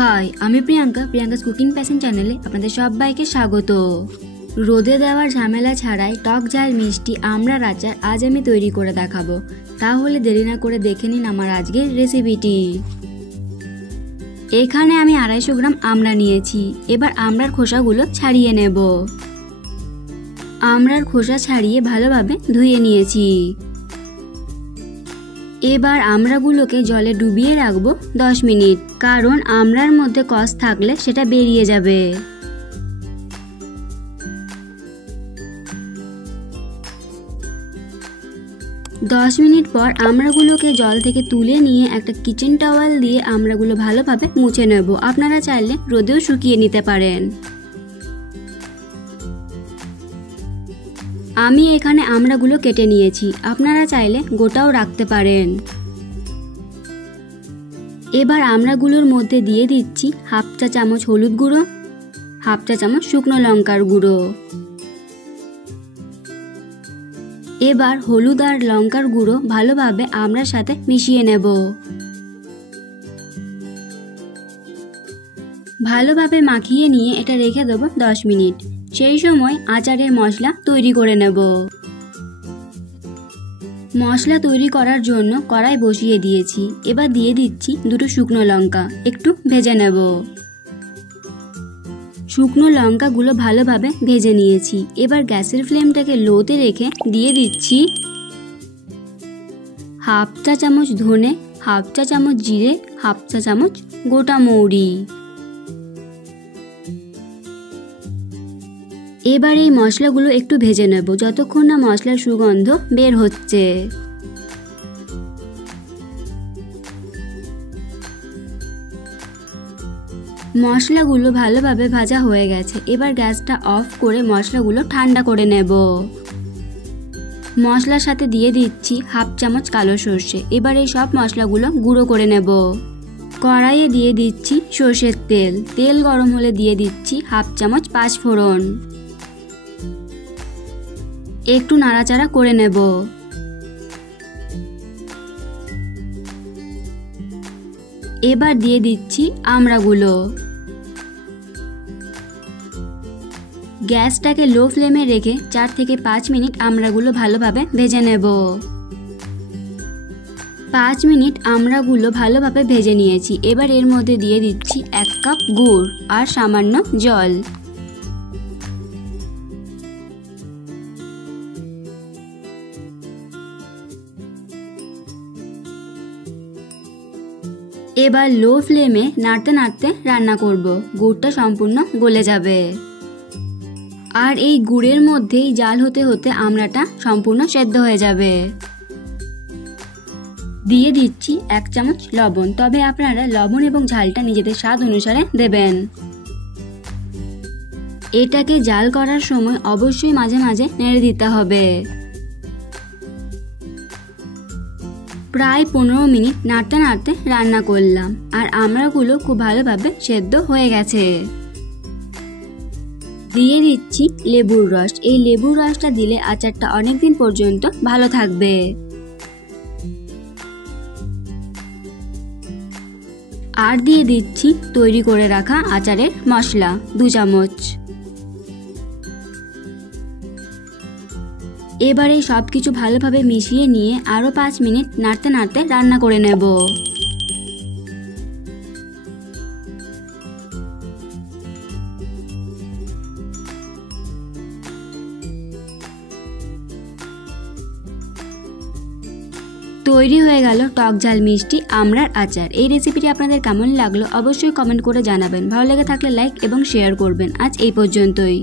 High, আমি Priyanka's cooking passion চ্যানেলে আপনাদের সবাইকে স্বাগত। রোদে দেওয়ার ঝামেলা ছাড়াই টক ঝাল মিষ্টি আমড়ার আচার আজ আমি তৈরি করে দেখাবো। তাহলে দেরি না করে দেখে নিন আমার আজকের রেসিপিটি। এখানে আমি 250 গ্রাম আমড়া নিয়েছি। এবার আমড়ার খোসাগুলো ছাড়িয়ে নেব। আমড়ার খোসা ছাড়িয়ে ভালোভাবে ধুয়ে নিয়েছি। এবার আমড়াগুলোকে জলে ডুবিয়ে রাখবো 10 মিনিট, কারণ আমড়ার মধ্যে কষ থাকলে সেটা বেরিয়ে যাবে। দশ মিনিট পর আমড়াগুলোকে জল থেকে তুলে নিয়ে একটা কিচেন টাওয়াল দিয়ে আমড়াগুলো ভালোভাবে মুছে নেব। আপনারা চাইলে রোদেও শুকিয়ে নিতে পারেন। আমি এখানে আমড়াগুলো কেটে নিয়েছি, আপনারা চাইলে গোটাও রাখতে পারেন। এবার আমড়াগুলোর মধ্যে দিয়ে দিচ্ছি হাফ চা চামচ হলুদ গুঁড়ো, হাফ চা চামচ শুকনো লঙ্কার গুঁড়ো। এবার হলুদ আর লঙ্কার গুঁড়ো ভালোভাবে আমড়ার সাথে মিশিয়ে নেব। ভালোভাবে মাখিয়ে নিয়ে এটা রেখে দেবো 10 মিনিট। সেই সময় আচারের মশলা তৈরি করে নেব। মশলা তৈরি করার জন্য কড়াই বসিয়ে দিয়েছি। এবার দিয়ে দিচ্ছি 2 শুকনো লঙ্কা, একটু ভেজে নেব। শুকনো লঙ্কাগুলো ভালোভাবে ভেজে নিয়েছি। এবার গ্যাসের ফ্লেমটাকে লোতে রেখে দিয়ে দিচ্ছি হাফ চা চামচ ধনে, হাফ চা চামচ জিরে, হাফ চা চামচ গোটা মৌরি। এবার এই মশলাগুলো একটু ভেজে নেব যতক্ষণ না মশলার সুগন্ধ বের হচ্ছে। মশলাগুলো ভালোভাবে ভাজা হয়ে গেছে। এবার গ্যাসটা অফ করে মশলাগুলো ঠান্ডা করে নেব। মশলার সাথে দিয়ে দিচ্ছি হাফ চামচ কালো সর্ষে। এবার এই সব মশলাগুলো গুঁড়ো করে নেব। কড়াইয়ে দিয়ে দিচ্ছি সর্ষের তেল। তেল গরম হলে দিয়ে দিচ্ছি হাফ চামচ পাঁচ ফোড়ন। একটু নাড়াচাড়া করে নেব। এবার দিয়ে দিচ্ছি আমড়াগুলো। গ্যাসটাকে লো ফ্লেমে রেখে 4 থেকে 5 মিনিট আমড়াগুলো ভালোভাবে ভেজে নেব। 5 মিনিট আমড়াগুলো ভালোভাবে ভেজে নিয়েছি। এবার এর মধ্যে দিয়ে দিচ্ছি 1 কাপ গুড় আর সামান্য জল। এবার লো ফ্লেমে নাড়তে নাড়তে রান্না করব। গুড়টা সম্পূর্ণ গলে যাবে। আর এই গুড়ের মধ্যেই জাল হতে হতে আমড়াটা সম্পূর্ণ সেদ্ধ হয়ে যাবে। দিয়ে দিচ্ছি 1 চামচ লবণ, তবে আপনারা লবণ এবং ঝালটা নিজেদের স্বাদ অনুসারে দেবেন। এটাকে জাল করার সময় অবশ্যই মাঝে মাঝে নেড়ে দিতে হবে। প্রায় 15 মিনিট নাড়তে নাড়তে রান্না করলাম আর আমড়াগুলো খুব ভালোভাবে সেদ্ধ হয়ে গেছে। দিয়ে দিচ্ছি লেবুর রস। এই লেবুর রসটা দিলে আচারটা অনেকদিন পর্যন্ত ভালো থাকবে। আর দিয়ে দিচ্ছি তৈরি করে রাখা আচারের মশলা 2 চামচ। এবারে সবকিছু ভালোভাবে মিশিয়ে নিয়ে আরো 5 মিনিট নাড়তে নাড়তে রান্না করে নেব। তৈরি হয়ে গেল টক ঝাল মিষ্টি আমড়ার আচার। এই রেসিপিটি আপনাদের কেমন লাগলো অবশ্যই কমেন্ট করে জানাবেন। ভালো লেগে থাকলে লাইক এবং শেয়ার করবেন। আজ এই পর্যন্তই।